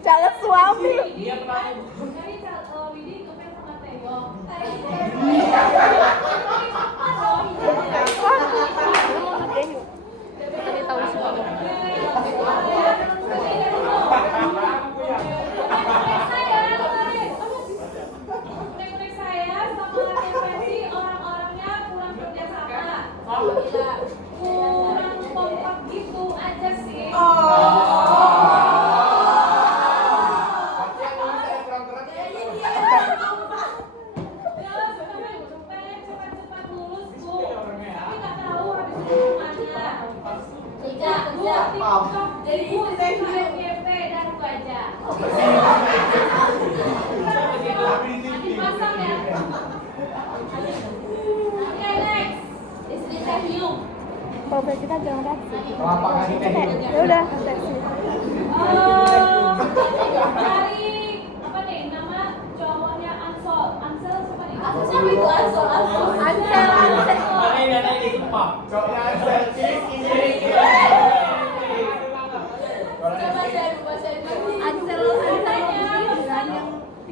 Calon suami. Tadi tahu sih Pak. Kurang kompak gitu aja sih. Cepat-cepat lulus Bu, tapi nggak tahu habis itu kemana. Jadi Bu FYP dan itu aja. Dipasang ya. Oke next, istri saya hiung. Kalau kita jangan reaksi. Ya udah, reaksi. Dari apa nih nama cowoknya Ansel siapa nih? Siapa itu Ansel?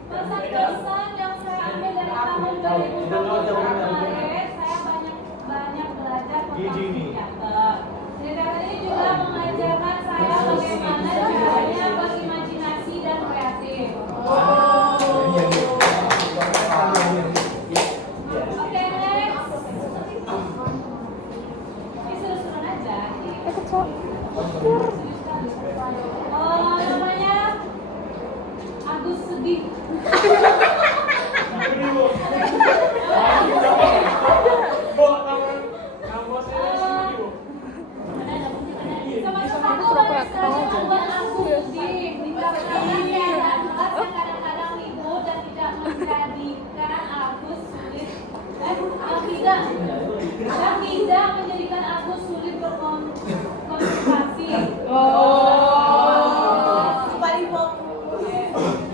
Pesan-pesan yang saya ambil dari tahun 2020 kemarin, saya banyak belajar tentang psikiater. Psikiater ini juga mengajarkan saya bagaimana caranya berimajinasi dan kreatif. Oke, next. Ini seru-seruan aja. Namanya Agus Sedih. Kadang-kadang ribut dan tidak menjadikan Agus sulit tidak menjadikan Agus sulit berkomunikasi.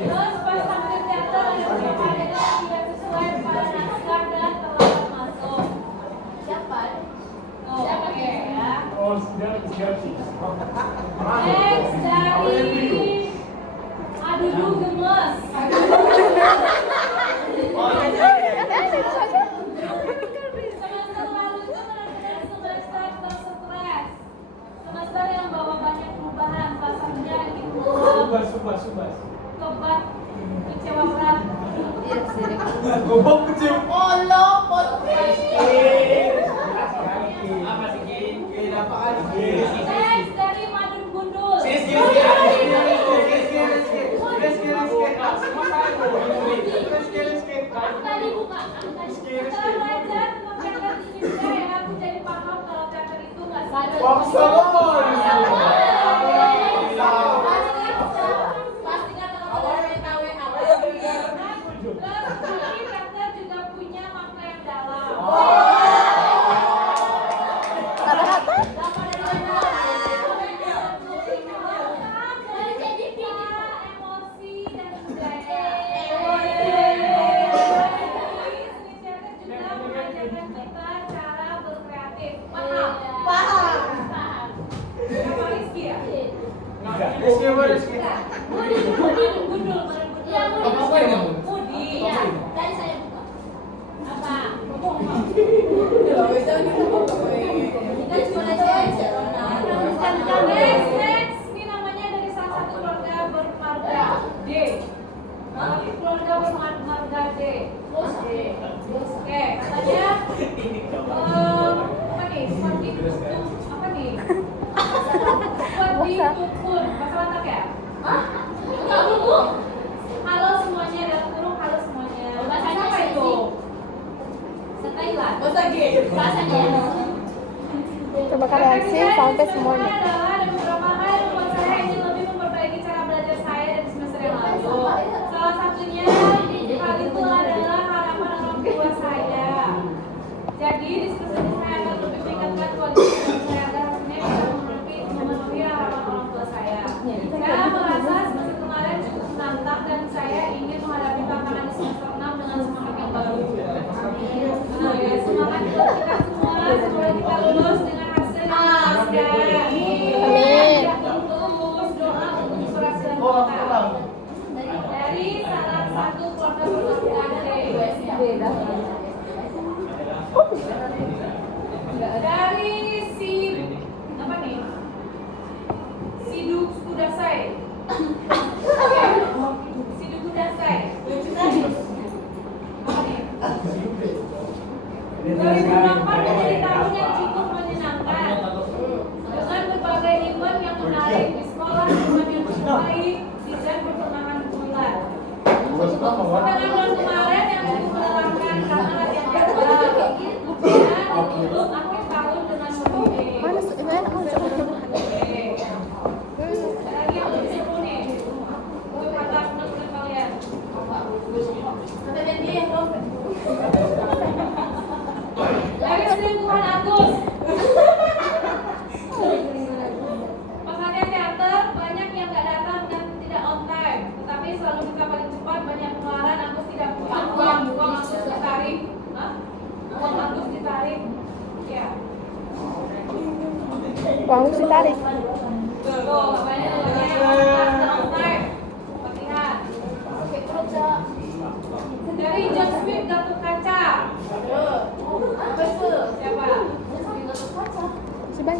Terus pas tampil teater ada beberapa adegan yang tidak sesuai pada naskah dan terlambat masuk. Siapa ya? Next dari Aduh gemes. Semester lalu itu benar-benar semester terstres. Semester yang bawa banyak perubahan pasarnya gitu. Kebat kecewa berat. Next dari Madun Gundul. Tadi buka. Setelah belajar tentang teater ini juga ya, aku jadi paham kalau teater itu nggak sadar. Pastinya kalau terus teater juga punya makna yang dalam. Next, ini namanya dari salah satu keluarga bermarga D. Keluarga bermarga D. Oke, katanya apa nih? Seperti apa nih? Seperti tutur, bahasa Batak ya? Enggak Bu. Halo semuanya, dalam kurung halo semuanya. Apa itu? Thailand. Bahasanya. Coba kalian reaksi sampai semuanya. Ada beberapa hal yang membuat saya ingin lebih memperbaiki cara belajar saya dari semester yang lalu. Salah satunya hal itu adalah harapan orang tua saya. Jadi di semester ini saya akan lebih meningkatkan kualitas saya agar hasilnya bisa memenuhi harapan orang tua saya. Saya merasa semester kemarin cukup menantang dan saya ingin menghadapi tantangan di semester 6 dengan semangat yang baru. Semangat itu 2008 menjadi tahun yang cukup menyenangkan dengan berbagai event yang menarik di sekolah, event yang cukup baik, dan perkembangan bulan. Dengan bulan kemarin yang cukup melelahkan karena latihan verbal dan ditutup akhir tahun dengan membimbing. Mana sebenarnya aku coba Lagi yang lebih seru nih untuk kata teman-teman kalian. Dari selingkuhan Agus. Makanya teater banyak yang nggak datang dan tidak on time, tetapi selalu kita paling cepat. Banyak pengeluaran, Agus tidak punya uang Agus ditarik. Uang Agus ditarik. Ya. uang ditarik. Tuh, banyak yang on time. Latihan. Dari John Smith Gatot Kaca. Siapa? Si Bang,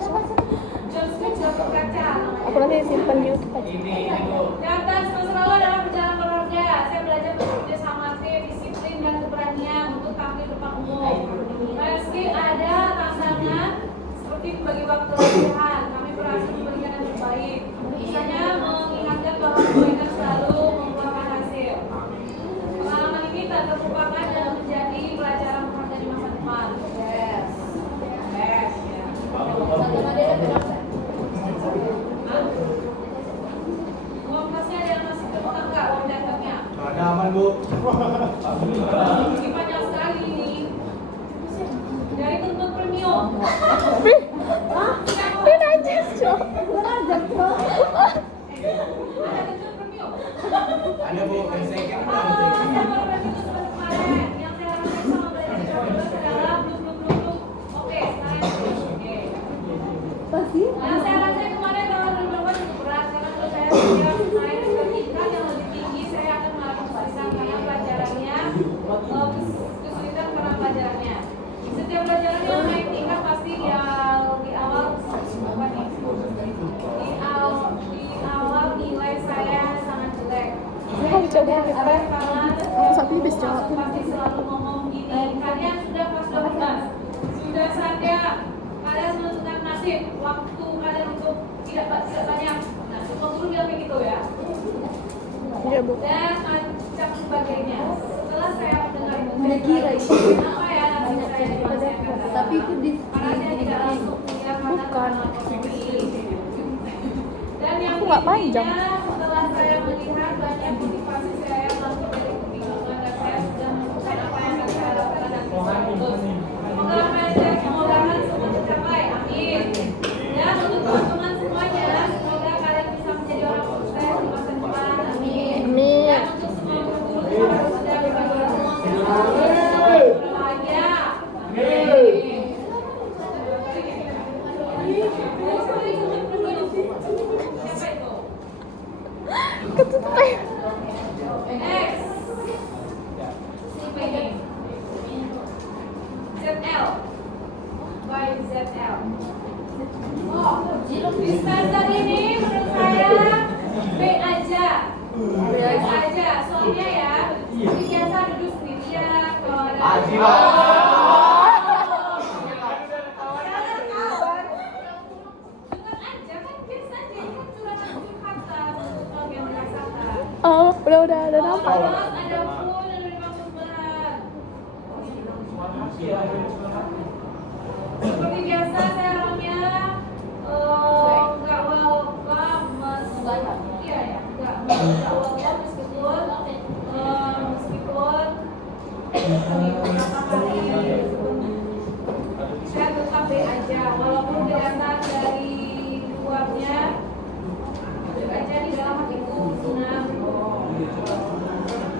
John Smith Gatot Kaca. aku nanti simpen di YouTube aja. Catatan semester lalu adalah perjalanan berharga. Saya belajar bekerja sama tim, disiplin dan keberanian untuk tampil depan umum. Meski ada tantangan seperti membagi waktu latihan, kami berhasil memberikan yang terbaik. Misalnya mengingatkan bahwa kebaikan selalu membuahkan hasil. Pengalaman ini tak terlupakan dan menjadi pelajaran berharga di masa depan. Yes. Yes. Uang kasnya ada yang masih terutang nggak uang dapatnya? Ada aman bu. Ini banyak sekali ini. Dari Tuntut Premium. Ini aja, Cok. Ada Tuntut Premium. Ada bu. Dari saya kira Saya ada. baru bagi itu sebentar kemarin. Yang saya rasain sama belajar cara adalah bluk. Oke, sekarang oke. Yang saya rasain kemarin kalau benar-benar cukup berat karena kalau saya siap naik ke tingkat yang lebih tinggi, saya akan mengalami kesulitan karena pelajarannya kesulitan karena pelajarannya. Setiap pelajaran yang naik tingkat pasti di awal apa nih? Di awal nilai saya sangat jelek. Aku coba Tapi karena Sapi bis jawab. pasti selalu ngomong gini, kalian sudah pas 12, sudah saatnya kalian menentukan nasib, waktu kalian untuk tidak banyak. Nah, semua guru bilang kayak gitu ya. Iya, Bu. Dan macam sebagainya. Setelah saya mendengar itu, Udah kira itu. kenapa ya nasib saya di masa yang akan datang? Tapi itu di Karena saya tidak langsung kuliah karena Bukan. Dan yang Aku nggak panjang. intinya, setelah saya melihat banyak motivasi saya langsung dari kebingungan dan saya sudah menemukan apa yang akan saya lakukan dan bisa putus. Semoga apa yang saya semogakan semua tercapai. Amin. Dan untuk teman-teman semuanya, semoga kalian bisa menjadi orang sukses di masa depan. Amin. Amin. Dan untuk semua guru yang sudah berbagi ilmu, semoga berbahagia. Amin. Siapa itu? Ketutupan. Next. Siapa ini? ZL. By ZL. Oh, dispenser ini menurut saya B aja. B aja. Soalnya ya, ini biasa duduk sendirian kalau ada. Aji, Oh. Dengar aja kan biasa aja ini kan curhatan untuk yang merasakan. Oh, udah nampak. Ada pun yang dimaksud berat. Seperti biasa saya orangnya nggak welcome, iya ya, nggak welcome meskipun beberapa kali saya tetap B aja, walaupun kelihatan dari luarnya B aja di dalam hatiku senang.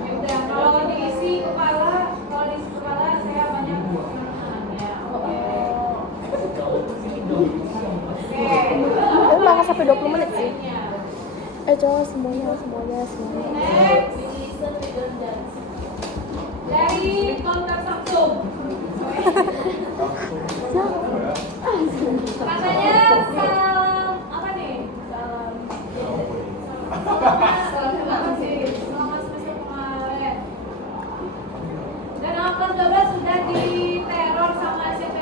Ya udah, kalau diisi kepala saya banyak kesenangannya. Oke. Ini makan sampai 20 menit sih. Selanjutnya. Coba semuanya. Next. Dari kontak Samsung. Katanya salam apa nih? Salam apa sih? Selamat semester kemarin. Dan angka 12 sudah diteror sama siapa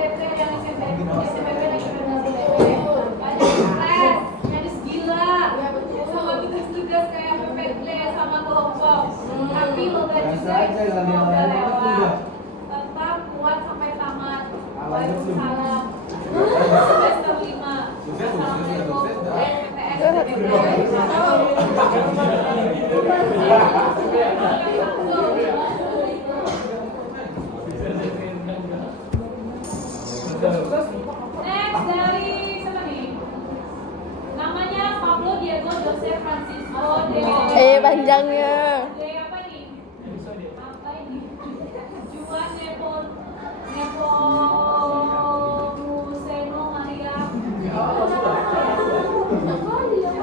Waalaikumsalam. Semester 5. Assalamualaikum. Next dari siapa nih? Namanya Pablo Diego Jose Francisco de. Panjangnya. De apa nih? Apa ini? Juan Nepomuceno Maria.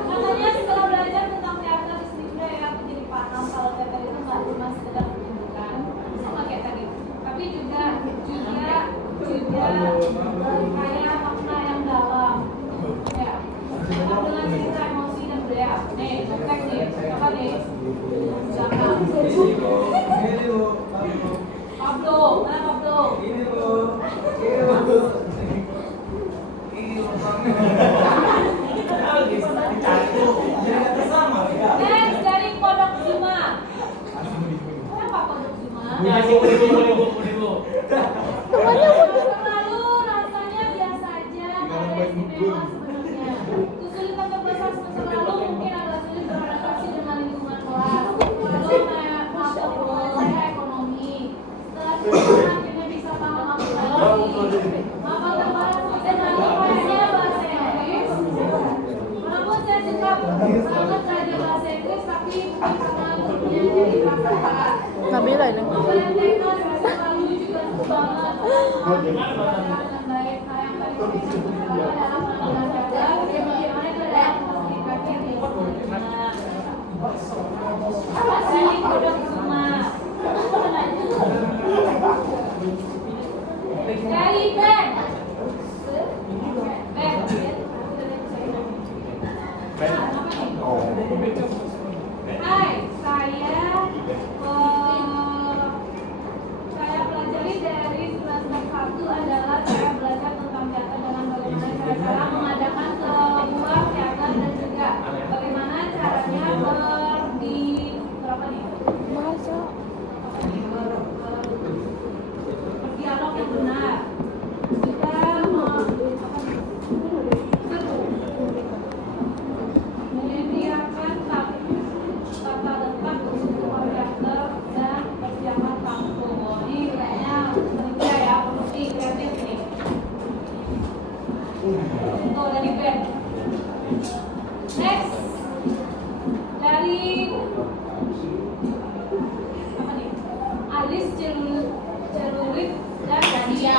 Katanya setelah belajar tentang teater di sini budaya aku jadi paham kalau teater itu nggak cuma sekedar pertunjukan sama kayak tadi, tapi juga kayak makna yang dalam. Ya, dengan cerita emosi dan budaya. Nih, teks nih, apa nih? Belakang. Pablo, mana Pablo? Next dari Pondok Zuma. Kenapa Pondok Zuma? Lalu rasanya biasa aja, nggak ada istimewa sebenarnya. Kesulitan berbahasa semester lalu mungkin agak sulit beradaptasi dengan lingkungan kelas. Lalu saya ekonomi. Setelah itu akhirnya bisa paham apa lagi. Maka terbaru dan lalu kayaknya bahasa Inggris. Walaupun saya suka banget belajar bahasa Inggris, tapi karena gurunya jadi praktek. Nabila ini. Pembelajaran teknis semester lalu juga seru banget. Dengan baik, saya yang paling penting dalam mengajar bagaimana itu dalam komunikasi yang dilakukan. Dari Pondok Zuma. Dari Ben. Hai, saya pelajari dari semester 1 adalah saya belajar tentang teater dengan bagaimana cara mengadakan sebuah teater dan juga bagaimana caranya berdialog yang benar. Juga menyediakan tata letak untuk sebuah teater dan persiapan panggung. Ini kayaknya penting ya, produksi kreatif nih. Itu dari band. Next dari apa nih? Alis celurit dan Nadia.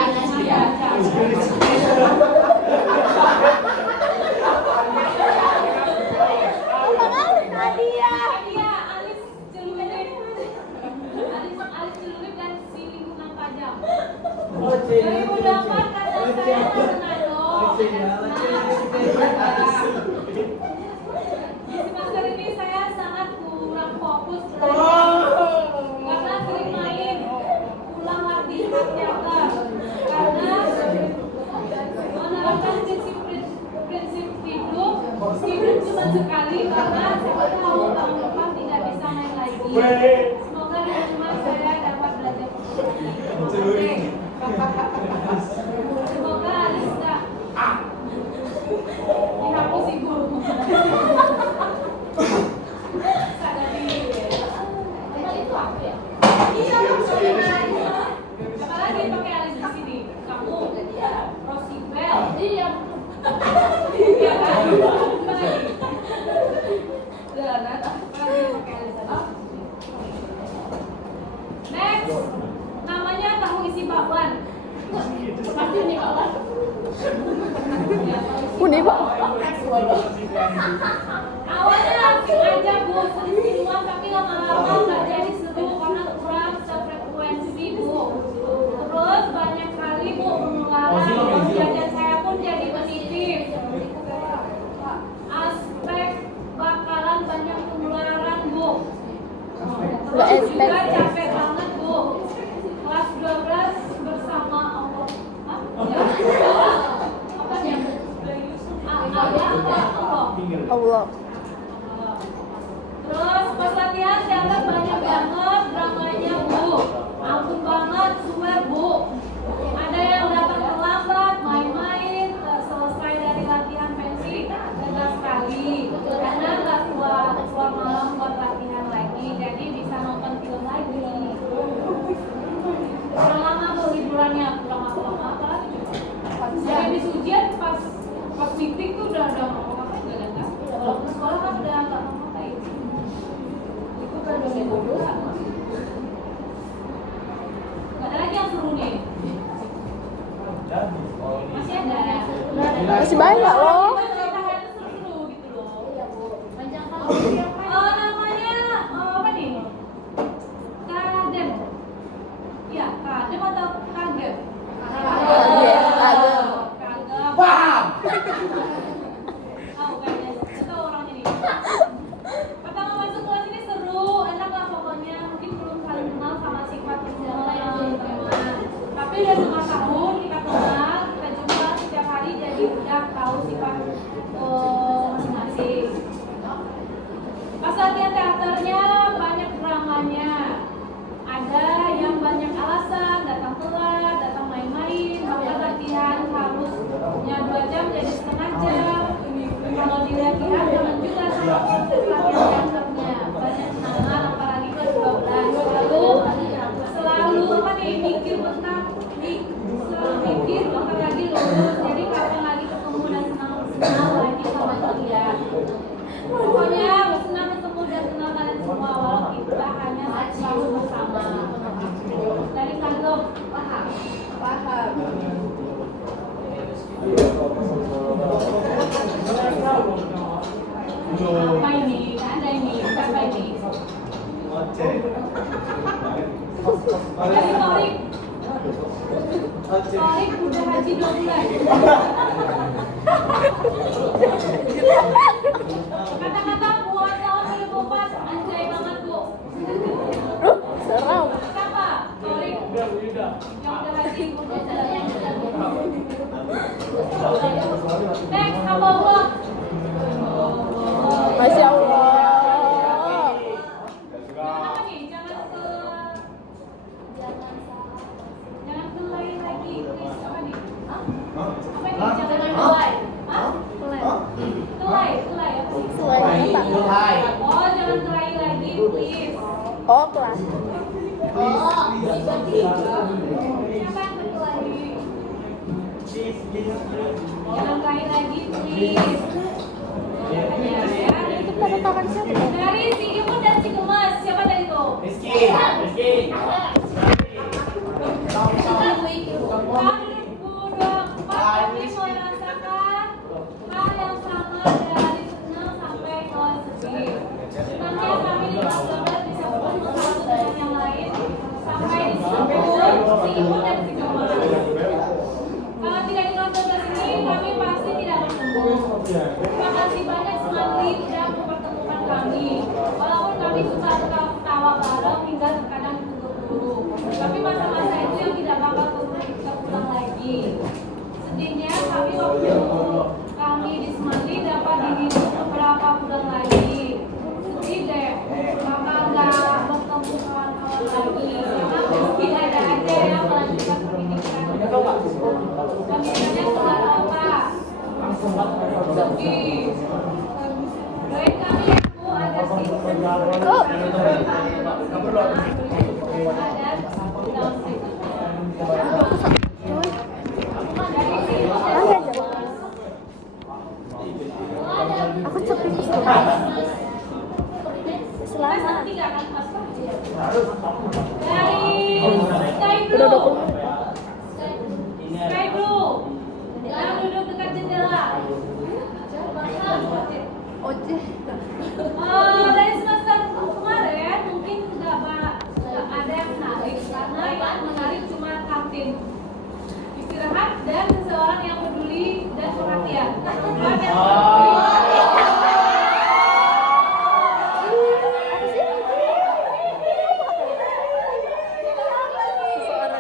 Alis celurit dan si lingkungan pajak. 2004 kata saya Manado. Di semester ini saya sangat kurang fokus karena sering main ulang latihan teater karena menerapkan prinsip hidup cuma sekali karena saya tahu tahun depan tidak bisa main lagi. Semoga di rumah saya dapat belajar. Semoga Alis tak dihapus ibu. Sadari itu apa ya? Iya, siapa lagi pakai Alis di sini? Kamu, Rosibel. Iya. Iya kan? Next, namanya tahu isi bakwan. Pasti nih bakwan. Unik pak. Awalnya asik aja bu, sering-seringan tapi lama-lama nggak jadi seru karena kurang sefrekuensi bu. Terus banyak kali bu pengeluaran, jajan saya pun jadi menipis. Aspek bakalan banyak pengeluaran bu. Terus juga capek banget bu. Kelas 12 bersama Allah. Apanya? Allah. Terus pas latihan teater banyak banget dramanya bu. Ampun banget, swear bu. Ada yang datang telat Masih ada. Masih banyak loh. Ceritanya seru-seru gitu loh. Namanya apa nih? Kadem. Iya, kadem atau kagem? Kagem. Kagem. Paham. Tahu kayaknya, tahu orang ini. Pertama masuk kelas ini seru, enak lah pokoknya. Mungkin belum saling kenal sama sifat teman-teman. Tapi udah 5 tahun kita kenal, kita jumpa setiap hari, jadi udah tahu sifat masing-masing. Pas latihan teaternya banyak dramanya. Ada yang banyak alasan, datang telat, datang main-main, bahkan latihan harusnya 2 jam jadi setengah jam. Kalau dilihat-lihat jangan juga sama konsep latihan teaternya. Banyak kenangan apalagi kelas 12. Selalu apa nih mikir bentar, selalu mikir bentar lagi lulus. Jadi kapan lagi ketemu dan senang lagi sama kalian. Pokoknya senang ketemu dan kenal kalian semua walau kita hanya selalu bersama. Dari kagum paham. Apa ini? Nggak ada ini. Apa ini? Dari Torik. Torik udah haji 2 bulan. Kata-kata buat tahun 2004 anjay banget bu. Seram. Siapa? Torik. Yang udah haji 2 bulan. Next, hamba Allah. Masya Allah. Jangan apa nih? Jangan ke lain lagi. Please, apa nih? Apa nih? Jangan kelai. Hah? Kelai apa sih? Selain apa? Oh, jangan kelai lagi, please. Oh, kelas. Siapa yang berkelahi? Jangan kelai lagi, please. Ya. Itu tanda tangan siapa? Dari si Ibu dan si Gemas, siapa dari itu? Rizky. Kami merasakan hal yang sama dari senang sampai kelas sedih. Senangnya kami di kelas 12 bisa bertemu satu dengan yang lain sampai disebut si Ibu dan si Gemas. Kalau tidak di kelas 12 ini, kami pasti tidak bertemu. Terima kasih banyak Semanggi sudah mempertemukan kami. Walaupun kami suka ketawa bareng hingga terkadang ditutup guru. Tapi masa-masa itu yang tidak bakal terulang lagi. Sedihnya kami waktu kami di Semanggi dapat dihitung beberapa bulan lagi. Sedih deh, maka nggak bertemu kawan-kawan lagi. Karena meski ada aja yang melanjutkan pendidikan. Pendidikannya kelar apa? Sedih. Baik kami aku ada sih. Kok? Ada daun Aku cepet selama. Dari Udah 20. Sky Blue. Jangan duduk dekat jendela. Ojek. Dari semester kemarin mungkin nggak ada yang menarik karena yang menarik cuma kantin, istirahat dan seseorang yang peduli dan perhatian. Banyak. Seseorang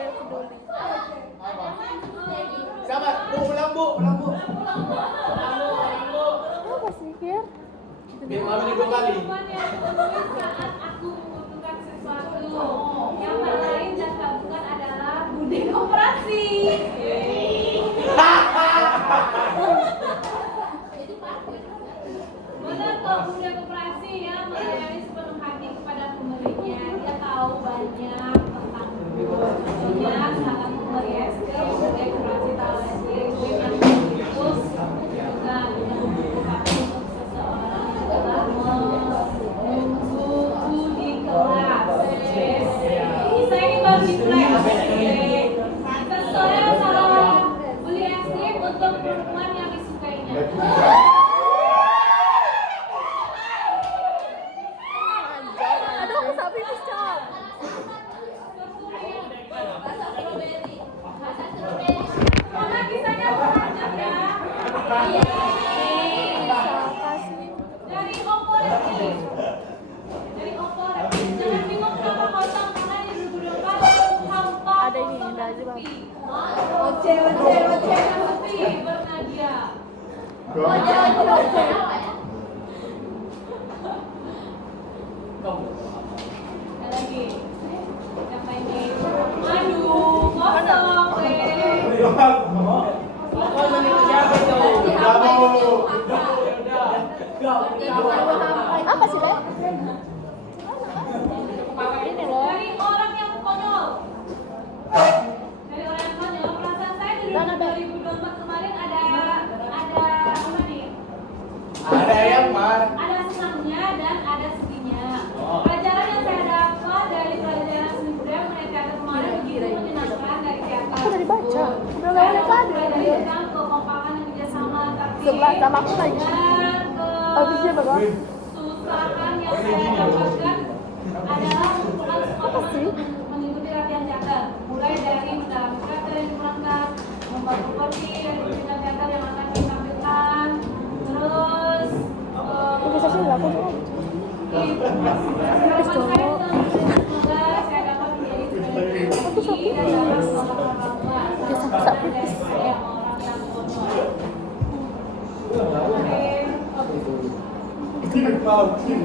yang peduli. Sabar, pulang bu. Apa sih, Kir? Biar mami 2 kali. Saat aku membutuhkan sesuatu, yang lain dan tak bukan adalah budi koperasi. Benar kok budi koperasi ya melayani sepenuh hati kepada pembelinya. Dia tahu banyak tentang contohnya sangat memberi SK sebagai koperasi talenti yang khusus juga untuk seseorang adalah buku di kelas. Saya ini baru di flash. Seseorang salah Lagi. Siapa ini? Aduh, kosong. Apa sih, Le? Ini loh. Dari orang yang konyol. Dari orang yang konyol. Perasaan saya dari 2024 kemarin ada apa nih? Ada yang mar. Ada senangnya dan ada sedihnya. Pelajaran yang saya dapat dari pelajaran seni budaya mengenai teater kemarin begitu menyenangkan dari teater. Aku udah dibaca. Udah Saya lewat dapat tadi. belajar tentang kekompakan dan kerjasama antar tim. Sebelah sama aku lagi. Dan Habis dia bakal. kesusahan yang saya dapatkan adalah merupakan semua teman untuk mengikuti latihan teater, mulai dari mendalami karakter yang diperankan, membuat proporsi dari pertunjukan teater yang akan ditampilkan, terus Bisa sih lah, aku juga. harapan saya semoga saya dapat menjadi seperti dan dapat seorang lama Bisa pipis. saya orang yang konyol. Mahal sih.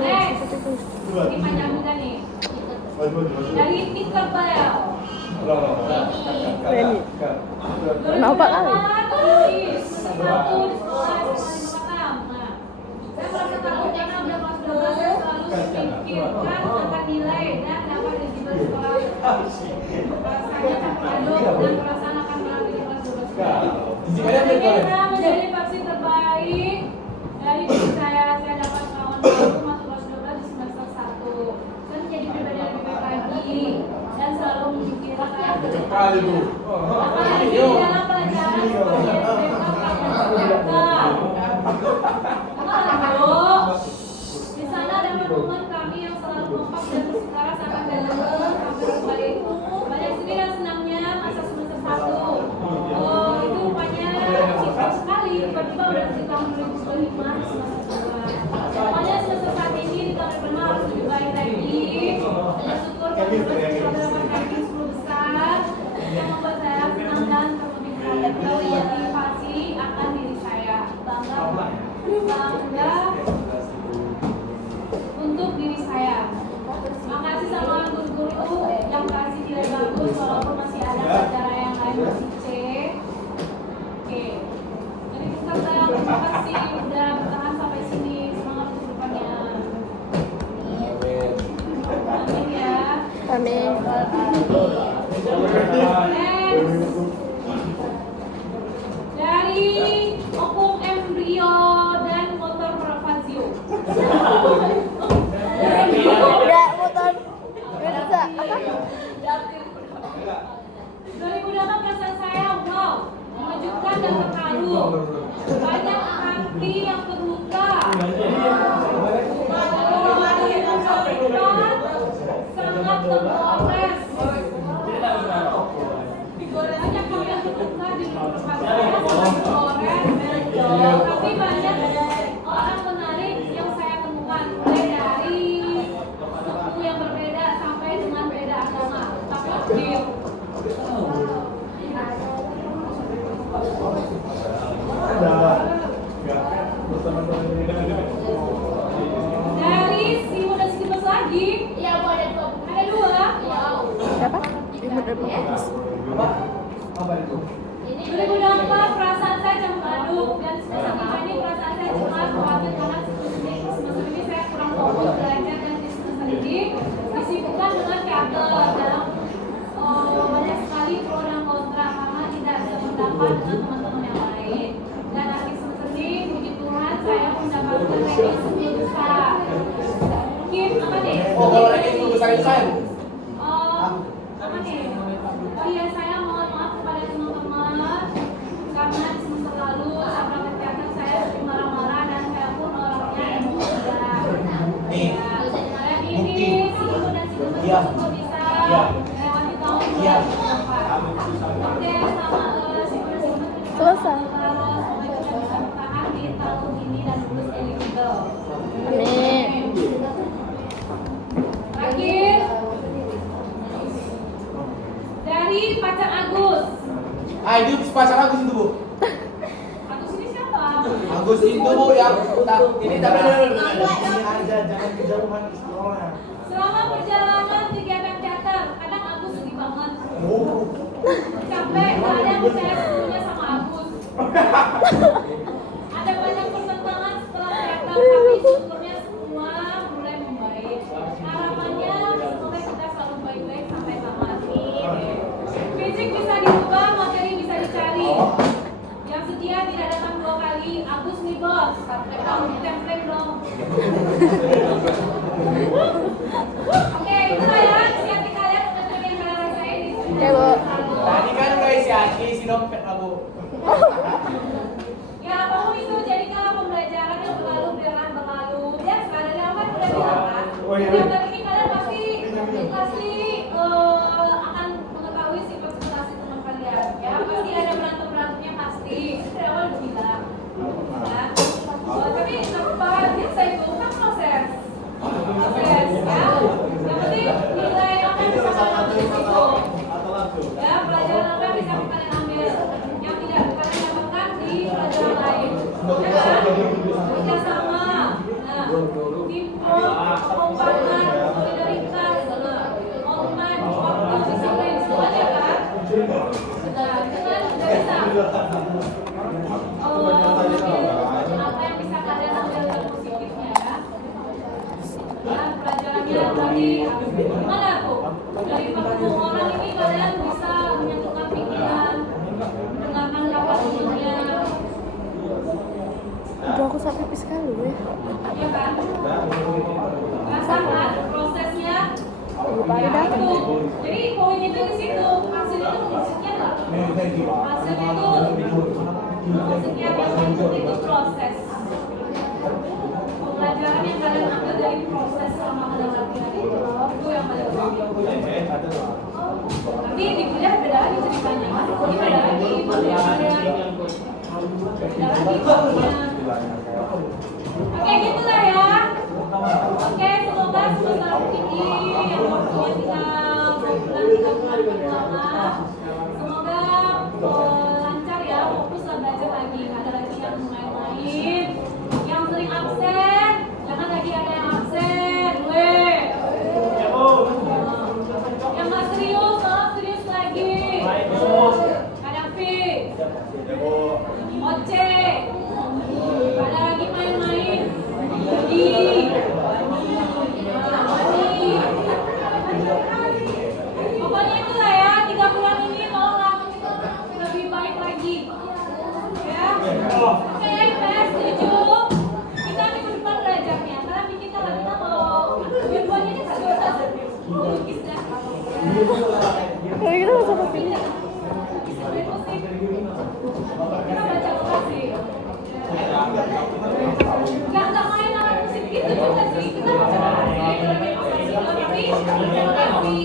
Next, ini panjang juga nih. Dari Tinkerbell. Ini. Kenapa kali? Satu di sekolah SMA 5 Nah, saya merasa takut karena udah kelas 12 saya selalu memikirkan angka nilai dan dapat eligible di sekolah. Rasanya campur aduk dan perasaan akan mengambil di kelas 12. Saya menjadi vaksin terbaik dari diri saya dapat kawan baru masuk kelas 12 di semester 1. Saya menjadi pribadi yang lebih baik lagi dan selalu memikirkan Kali Bu. apalagi dalam pelajaran seperti SPK pelajaran di sana ada teman kami yang selalu kompak dan bersekarang sangat dalam hampir balik banyak sedih dan senangnya masa semester 1. Itu rupanya sibuk sekali tiba-tiba udah di tahun 2025 di semester 2. Pokoknya semester saat ini di tahun depan harus lebih baik lagi. Bersyukur kami sudah dapat ranking 10 besar yang membuat saya senang dan termotivasi akan diri saya. Bangga untuk diri saya. Makasih sama guru-guru yang kasih nilai bagus walaupun masih ada pelajaran yang lain masih C. Oke. Jadi kita terima kasih udah bertahan sampai sini. Semangat untuk depannya. Amin ya. Amin. Next. Dari Opung Embrio dan Motor Pravazio. Udah motor. Udah apa? 2008 perasaan saya wow, mengejutkan dan terharu. Banyak hati yang terluka. Sangat tergores. Banyak hati yang terluka di tapi banyak orang menarik yang saya temukan mulai dari suku yang berbeda sampai dengan beda agama. Tapi dari Simon dan Simas lagi. Iya, Bu, ada dua. Siapa? Ibu dari Bagus. 2024 perasaan saya campur aduk dan semester ini perasaan saya cemas khawatir karena semester ini saya kurang fokus belajar dan di semester ini disibukkan dengan teater dalam banyak sekali pro dan kontra karena tidak ada pendapat dengan teman-teman yang lain dan akhir semester ini puji Tuhan saya mendapatkan ranking 10 besar. Mungkin apa nih? Oh, kalau ranking 10 besar itu saya Bu. Apa nih? Oh iya, saya mohon maaf kepada teman-teman karena di semester lalu saat praktek teater saya sering marah-marah dan saya pun orangnya emosi. Nih. Saya ini si Ibu dan si Ibu syukur bisa melewati tahun 2024. Oke, sama si Ibu dan si Ibu Selesai. semoga kita bisa bertahan di tahun ini dan lulus eligible. Amin. Terakhir dari pacar Agus. Ah, itu pacar aku itu Bu. Agus itu Bu yang ini tapi Ini aja, jangan kejauhan sekolah. Selama perjalanan kegiatan teater, kadang Agus sedih banget. Capek, kadang saya sebenarnya sama Agus. Ada banyak pertentangan setelah teater, tapi syukurnya semua mulai membaik. Harapannya semoga kita selalu baik-baik sampai tamat. Fisik bisa diubah, materi bisa dicari. Yang setia tidak datang 2 kali, Agus nih bos. Template dong. Oke, itu lah ya. Siapin kalian untuk yang kalian rasain di sini. Ya, Bu. tadi kan udah isi hati si dompet lah Bu. Ya, apapun itu jadikanlah pembelajaran yang berlalu biarlah berlalu. Ya, sekali dari awal udah bilang kan. Setiap kali ini kalian pasti akan mengetahui sifat-sifat asli teman kalian. Ya, pasti ada berantem-berantemnya pasti. Itu dari awal udah bilang. Ya. Tapi biasa itu kan proses. Proses, ya. Yang penting nilai apa yang bisa kalian ambil di situ. Ya, pelajaran apa yang bisa kalian ambil. Yang tidak kalian dapatkan di pelajaran lain. Ya kan? Kerjasama. Nah, teamwork, kekompakan, solidaritas, momen, waktu, disiplin, semuanya kan? Nah, itu kan udah bisa. Apa yang bisa kalian ambil yang positifnya ya? Dan pelajarannya tadi gimana tuh? Dari 40 orang ini kalian bisa menyatukan pikiran, mendengarkan kata umumnya, Udah aku sampai pipis kali ya. ya kan? Rasakan prosesnya. Lupa dah. Itu. Jadi poin itu di situ. Hasil itu musiknya nggak? Hasil itu musiknya itu proses. Pembelajaran yang kalian ambil dari proses selama kalian latihan itu yang paling penting. Nanti di kuliah beda lagi ceritanya. Ini beda lagi pembelajaran. Beda lagi pokoknya. Oke, gitulah ya. Oke, semoga semester ini yang waktunya tinggal 2 bulan 3 bulan pertama, semoga lancar ya, fokuslah belajar lagi. Ada lagi yang main-main, yang sering absen, jangan lagi ada yang absen, weh. Yang nggak serius, serius lagi. Ada Fik, Oce, ada lagi main-main. Pokoknya itulah ya, 3 bulan ini tolonglah lebih baik lagi. Ya. Oke, PS 7. Kita minggu depan belajarnya. Karena kita mau dua-duanya ini satu lukis dah. Kalau gitu nggak usah pilih. Kita baca lokasi. Nggak main alat musik gitu juga sih. Kita baca lokasi, tapi lokasi.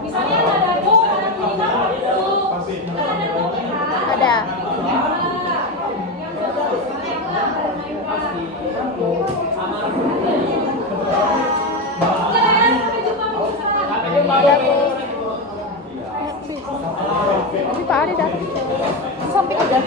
Misalnya ada dado, ada bunyikan itu. Kan ada dado kan? Ada. Yang ada mainkan. Kalian sampai jumpa minggu depan. Ya, Bu. Tapi Pak Ari dah. Sampai udah.